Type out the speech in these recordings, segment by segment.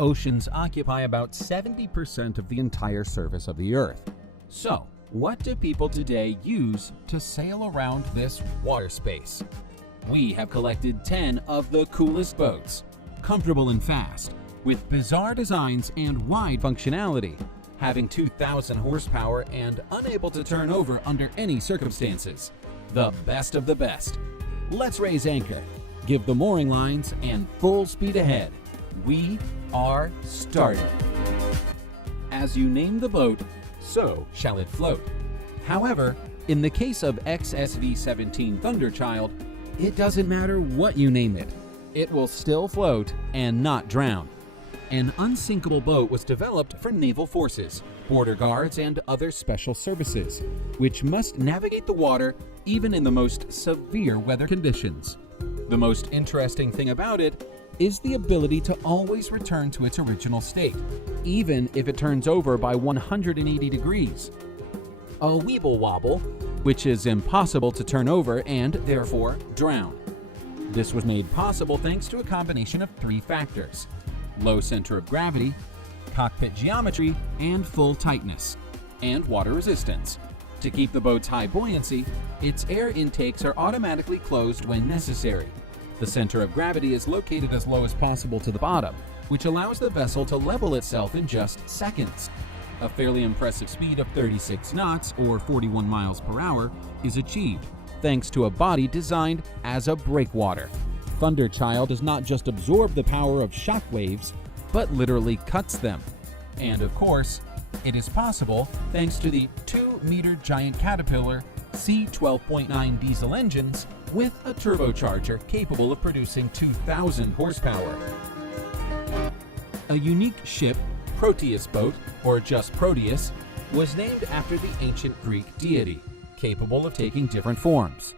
Oceans occupy about 70% of the entire surface of the Earth. So, what do people today use to sail around this water space? We have collected 10 of the coolest boats, comfortable and fast, with bizarre designs and wide functionality, having 2,000 horsepower and unable to turn over under any circumstances. The best of the best. Let's raise anchor, give the mooring lines, and full speed ahead. We are starting. As you name the boat, so shall it float. However, in the case of XSV-17 Thunderchild, it doesn't matter what you name it. It will still float and not drown. An unsinkable boat was developed for naval forces, border guards, and other special services, which must navigate the water even in the most severe weather conditions. The most interesting thing about it is the ability to always return to its original state, even if it turns over by 180 degrees. A weeble wobble, which is impossible to turn over and therefore drown. This was made possible thanks to a combination of 3 factors: low center of gravity, cockpit geometry, and full tightness, and water resistance. To keep the boat's high buoyancy, its air intakes are automatically closed when necessary. The center of gravity is located as low as possible to the bottom, which allows the vessel to level itself in just seconds. A fairly impressive speed of 36 knots, or 41 miles per hour, is achieved, thanks to a body designed as a breakwater. Thunderchild does not just absorb the power of shock waves, but literally cuts them. And of course, it is possible thanks to the 2-meter giant Caterpillar C12.9 diesel engines with a turbocharger capable of producing 2,000 horsepower. A unique ship, Proteus boat, or just Proteus, was named after the ancient Greek deity, capable of taking different forms.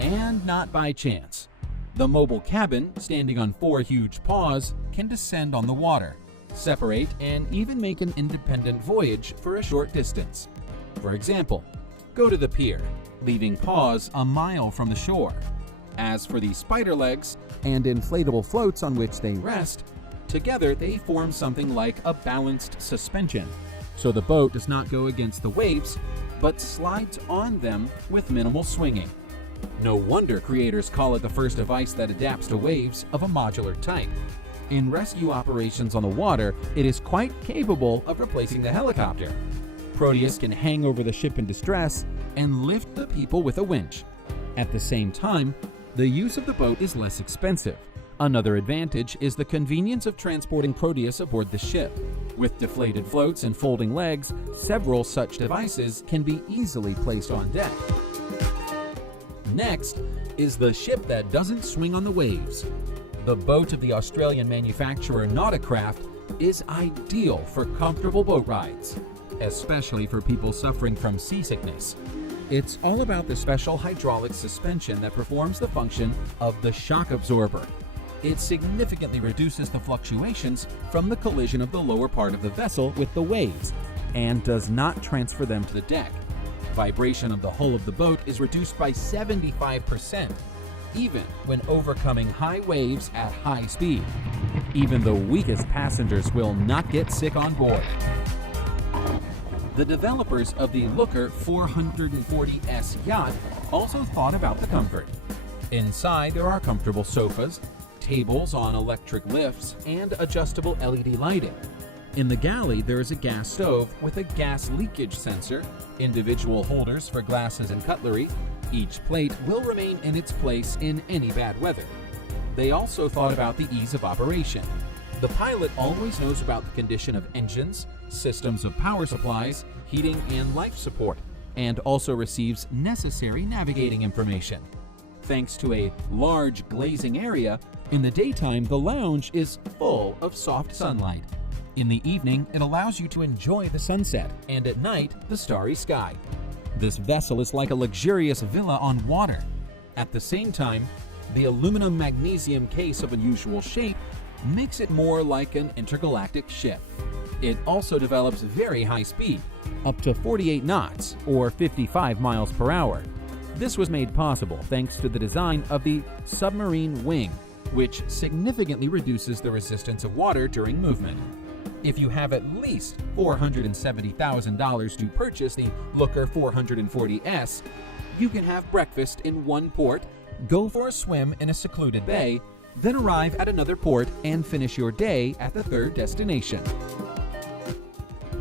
And not by chance. The mobile cabin, standing on 4 huge paws, can descend on the water, separate, and even make an independent voyage for a short distance. For example, go to the pier, leaving paws a mile from the shore. As for the spider legs and inflatable floats on which they rest, together they form something like a balanced suspension, so the boat does not go against the waves, but slides on them with minimal swinging. No wonder creators call it the first device that adapts to waves of a modular type. In rescue operations on the water, it is quite capable of replacing the helicopter. Proteus can hang over the ship in distress and lift the people with a winch. At the same time, the use of the boat is less expensive. Another advantage is the convenience of transporting Proteus aboard the ship. With deflated floats and folding legs, several such devices can be easily placed on deck. Next is the ship that doesn't swing on the waves. The boat of the Australian manufacturer Nauticraft is ideal for comfortable boat rides, especially for people suffering from seasickness. It's all about the special hydraulic suspension that performs the function of the shock absorber. It significantly reduces the fluctuations from the collision of the lower part of the vessel with the waves and does not transfer them to the deck. Vibration of the hull of the boat is reduced by 75%, even when overcoming high waves at high speed. Even the weakest passengers will not get sick on board. The developers of the Looker 440S yacht also thought about the comfort. Inside there are comfortable sofas, tables on electric lifts, and adjustable LED lighting. In the galley there is a gas stove with a gas leakage sensor, individual holders for glasses and cutlery. Each plate will remain in its place in any bad weather. They also thought about the ease of operation. The pilot always knows about the condition of engines, systems of power supplies, heating, and life support, and also receives necessary navigating information. Thanks to a large glazing area, in the daytime the lounge is full of soft sunlight. In the evening, it allows you to enjoy the sunset, and at night, the starry sky. This vessel is like a luxurious villa on water. At the same time, the aluminum magnesium case of unusual shape makes it more like an intergalactic ship. It also develops very high speed, up to 48 knots or 55 miles per hour. This was made possible thanks to the design of the submarine wing, which significantly reduces the resistance of water during movement. If you have at least $470,000 to purchase the Looker 440S, you can have breakfast in one port, go for a swim in a secluded bay, then arrive at another port and finish your day at the third destination.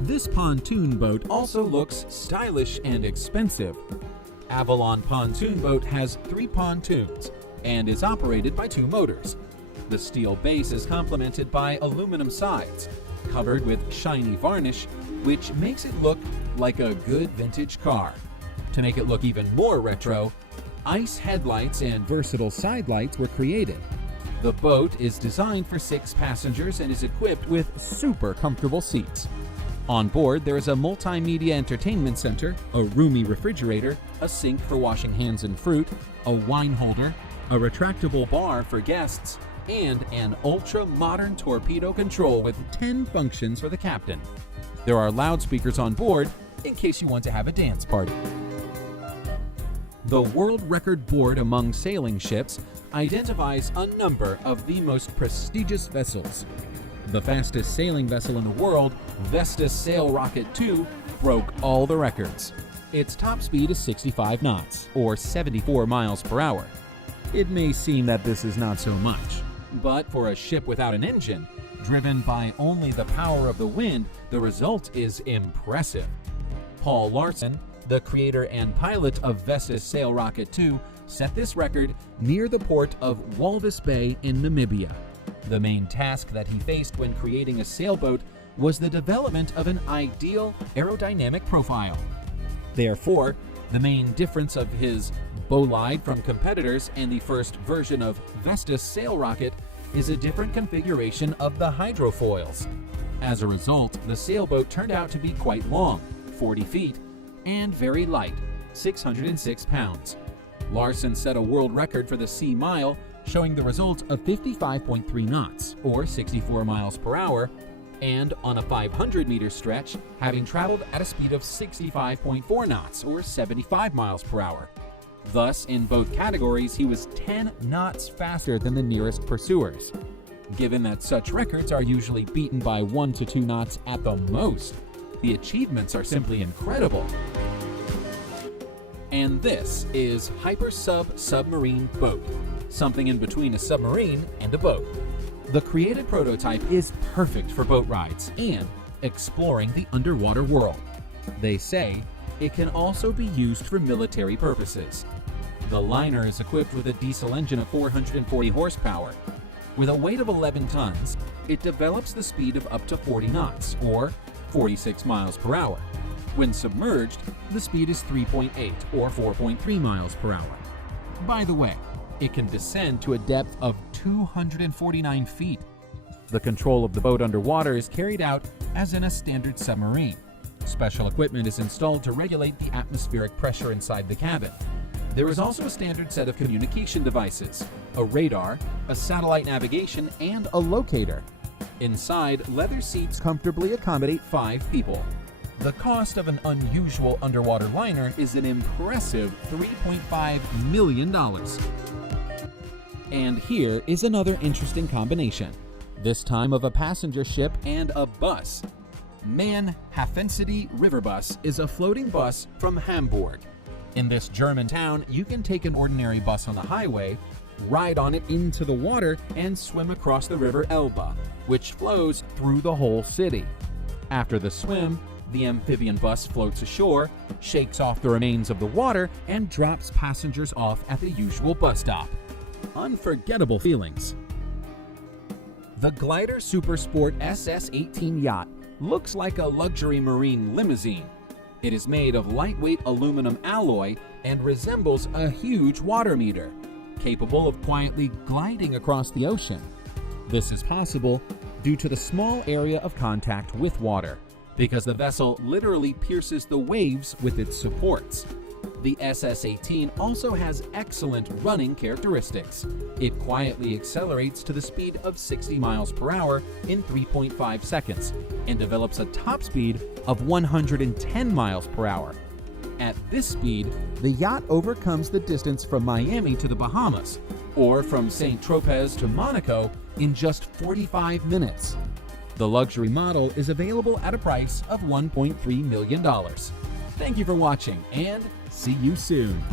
This pontoon boat also looks stylish and expensive. Avalon Pontoon Boat has 3 pontoons and is operated by 2 motors. The steel base is complemented by aluminum sides, covered with shiny varnish, which makes it look like a good vintage car. To make it look even more retro, ice headlights and versatile side lights were created. The boat is designed for 6 passengers and is equipped with super comfortable seats. On board, there is a multimedia entertainment center, a roomy refrigerator, a sink for washing hands and fruit, a wine holder, a retractable bar for guests, and an ultra-modern torpedo control with 10 functions for the captain. There are loudspeakers on board in case you want to have a dance party. The World Record Board among sailing ships identifies a number of the most prestigious vessels. The fastest sailing vessel in the world, Vestas Sail Rocket 2, broke all the records. Its top speed is 65 knots, or 74 miles per hour. It may seem that this is not so much, but for a ship without an engine, driven by only the power of the wind, the result is impressive. Paul Larson, the creator and pilot of Vestas Sail Rocket 2, set this record near the port of Walvis Bay in Namibia. The main task that he faced when creating a sailboat was the development of an ideal aerodynamic profile. Therefore, the main difference of his bolide from competitors and the first version of Vestas Sail Rocket is a different configuration of the hydrofoils. As a result, the sailboat turned out to be quite long, 40 feet, and very light, 606 pounds. Larson set a world record for the sea mile, showing the result of 55.3 knots, or 64 miles per hour, and on a 500-meter stretch, having traveled at a speed of 65.4 knots, or 75 miles per hour. Thus, in both categories, he was 10 knots faster than the nearest pursuers. Given that such records are usually beaten by 1 to 2 knots at the most, the achievements are simply incredible. And this is Hypersub Submarine Boat, something in between a submarine and a boat. The created prototype is perfect for boat rides and exploring the underwater world. They say it can also be used for military purposes. The liner is equipped with a diesel engine of 440 horsepower. With a weight of 11 tons, it develops the speed of up to 40 knots, or 46 miles per hour. When submerged, the speed is 3.8 or 4.3 miles per hour. By the way, it can descend to a depth of 249 feet. The control of the boat underwater is carried out as in a standard submarine. Special equipment is installed to regulate the atmospheric pressure inside the cabin. There is also a standard set of communication devices, a radar, a satellite navigation, and a locator. Inside, leather seats comfortably accommodate 5 people. The cost of an unusual underwater liner is an impressive $3.5 million. And here is another interesting combination, this time of a passenger ship and a bus. Man Hafencity River Bus is a floating bus from Hamburg. In this German town, you can take an ordinary bus on the highway, ride on it into the water, and swim across the river Elbe, which flows through the whole city. After the swim, the amphibian bus floats ashore, shakes off the remains of the water, and drops passengers off at the usual bus stop. Unforgettable feelings. The Glider Super Sport SS-18 yacht looks like a luxury marine limousine. It is made of lightweight aluminum alloy and resembles a huge water meter, capable of quietly gliding across the ocean. This is possible due to the small area of contact with water, because the vessel literally pierces the waves with its supports. The SS-18 also has excellent running characteristics. It quietly accelerates to the speed of 60 miles per hour in 3.5 seconds and develops a top speed of 110 miles per hour. At this speed, the yacht overcomes the distance from Miami to the Bahamas, or from St. Tropez to Monaco in just 45 minutes. The luxury model is available at a price of $1.3 million. Thank you for watching, and see you soon.